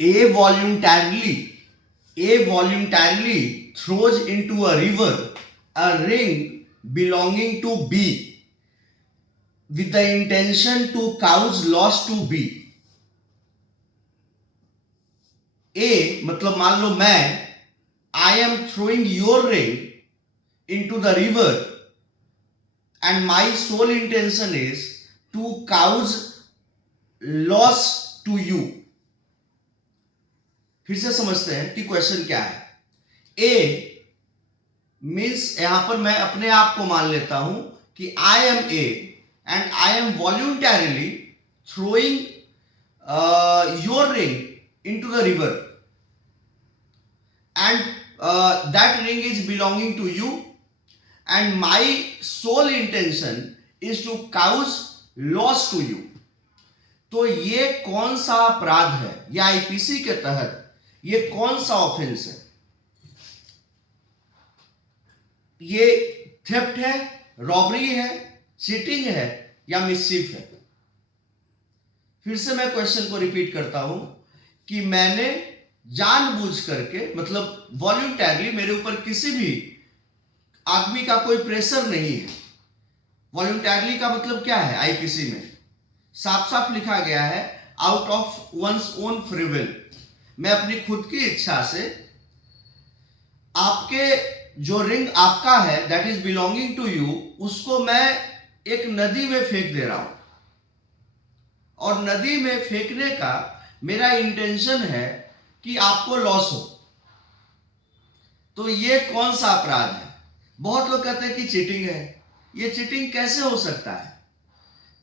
A voluntarily throws into a river a ring belonging to B with the intention to cause loss to B. A मतलब मान लो मैं I am throwing your ring into the river and my sole intention is to cause loss to you. फिर से समझते हैं कि question क्या है. ए मीन्स यहां पर मैं अपने आप को मान लेता हूं कि I am a and I am voluntarily throwing your ring into the river and that ring is belonging to you and my sole intention is to cause loss to you. तो ये कौन सा अपराध है, या आईपीसी के तहत ये कौन सा ऑफेंस है? ये थेफ्ट है, रॉबरी है, चीटिंग है या मिसचीफ है? फिर से मैं क्वेश्चन को रिपीट करता हूं कि मैंने जानबूझ करके मतलब वॉल्यूंटरली, मेरे ऊपर किसी भी आदमी का कोई प्रेशर नहीं है. वॉल्यूंटरली का मतलब क्या है? आईपीसी में साफ साफ लिखा गया है out of one's own free will. मैं अपनी खुद की इच्छा से आपके जो रिंग आपका है that is belonging to you, उसको मैं एक नदी में फेंक दे रहा हूं और नदी में फेंकने का मेरा इंटेंशन है कि आपको लॉस हो. तो ये कौन सा अपराध है? बहुत लोग कहते हैं कि चीटिंग है. ये चीटिंग कैसे हो सकता है?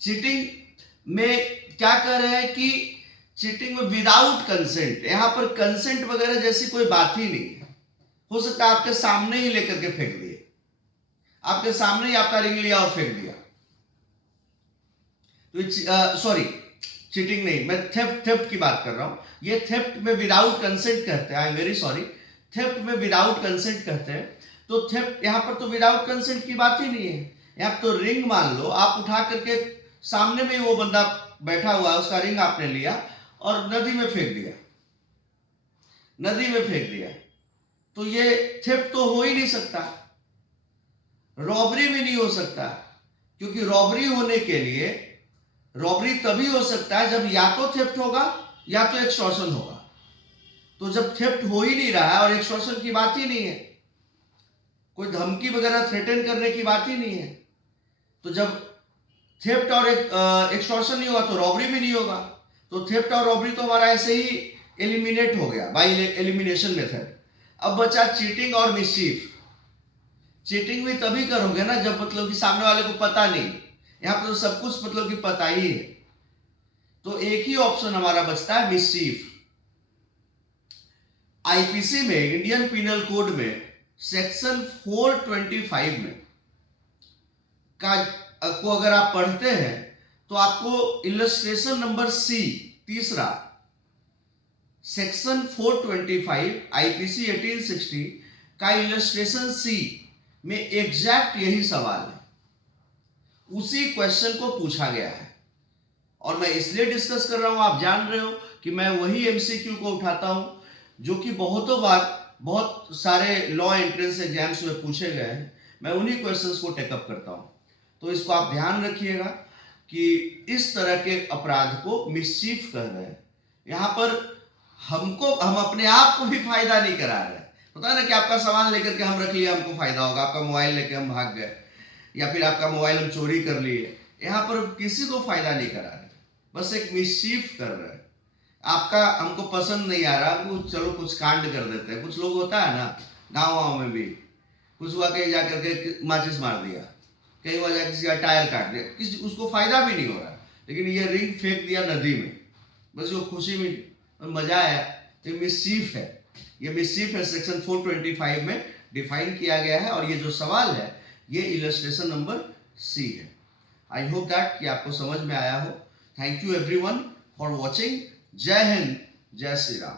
चीटिंग में क्या कर रहे हैं कि चीटिंग में विदाउट कंसेंट, यहां पर कंसेंट वगैरह जैसी कोई बात ही नहीं है. हो सकता है आपके सामने ही लेकर के फेंक दिए, आपके सामने ही आपका रिंग लिया और फेंक दिया. तो सॉरी, चीटिंग नहीं, मैं थेफ्ट की बात कर रहा हूं. ये थेफ्ट में विदाउट कंसेंट कहते हैं. I am very sorry, theft में विदाउट कंसेंट कहते हैं. तो थेफ्ट यहां पर तो विदाउट कंसेंट की बात ही नहीं है. यहां तो रिंग मान लो आप उठा करके सामने में वो बंदा बैठा हुआ है, उसका रिंग आपने लिया और नदी में फेंक दिया, नदी में फेंक दिया. तो ये थेफ्ट तो हो ही नहीं सकता. रॉबरी भी नहीं हो सकता, क्योंकि रॉबरी होने के लिए, रॉबरी तभी हो सकता है जब या तो थेफ्ट होगा या तो एक्सटॉर्शन होगा. तो जब थेफ्ट हो ही नहीं रहा है और एक्सटॉर्शन की बात ही नहीं है, कोई धमकी वगैरह थ्रेटन करने की बात ही नहीं है, तो जब थेफ्ट और एक्सटॉर्शन नहीं होगा तो रॉबरी भी नहीं होगा. तो थेफ्ट और रॉबरी तो हमारा ऐसे ही एलिमिनेट हो गया बाय एलिमिनेशन मेथड. अब बचा चीटिंग और मिसचीफ. चीटिंग भी तभी करोगे ना जब मतलब कि सामने वाले को पता नहीं. यहां पर तो सब कुछ मतलब कि पता ही है. तो एक ही ऑप्शन हमारा बचता है, मिसचीफ. आईपीसी में, इंडियन पिनल कोड में सेक्शन 425 में का को अगर आप पढ़ते हैं तो आपको इलस्ट्रेशन नंबर सी, तीसरा, सेक्शन 425 आईपीसी 1860 का इलस्ट्रेशन सी में एग्जैक्ट यही सवाल है. उसी क्वेश्चन को पूछा गया है और मैं इसलिए डिस्कस कर रहा हूं, आप जान रहे हो कि मैं वही एमसीक्यू को उठाता हूं जो कि बहुतों बार बहुत सारे लॉ एंट्रेंस एग्जाम्स में पूछे गए हैं. मैं उन्हीं क्वेश्चंस को टेकअप करता हूं. तो इसको आप ध्यान रखिएगा कि इस तरह के अपराध को मिसचीफ कर रहे हैं. यहां पर हम अपने आप को भी फायदा नहीं करा रहे. पता है ना कि आपका सामान लेकर के हम रख लिया, हमको फायदा होगा. आपका मोबाइल लेकर हम भाग गए या फिर आपका मोबाइल हम चोरी कर लिए, यहां पर किसी को फायदा नहीं करा रहे, बस एक मिसचीफ कर रहे हैं. आपका हमको पसंद नहीं आ रहा, हमको चलो कुछ कांड कर देते हैं. कुछ लोग होता है ना गाँव में भी, कुछ हुआ कहीं जाकर के माचिस मार दिया, कई वजह किसी का टायर काट दिया, किसी उसको फायदा भी नहीं हो रहा, लेकिन ये रिंग फेंक दिया नदी में, बस वो खुशी में मजा आया. तो मिसचीफ है, ये मिसचीफ है. सेक्शन 425 में डिफाइन किया गया है और ये जो सवाल है ये इलस्ट्रेशन नंबर सी है. आई होप दैट कि आपको समझ में आया हो. Thank you everyone for watching. जय हिंद, जय श्री राम.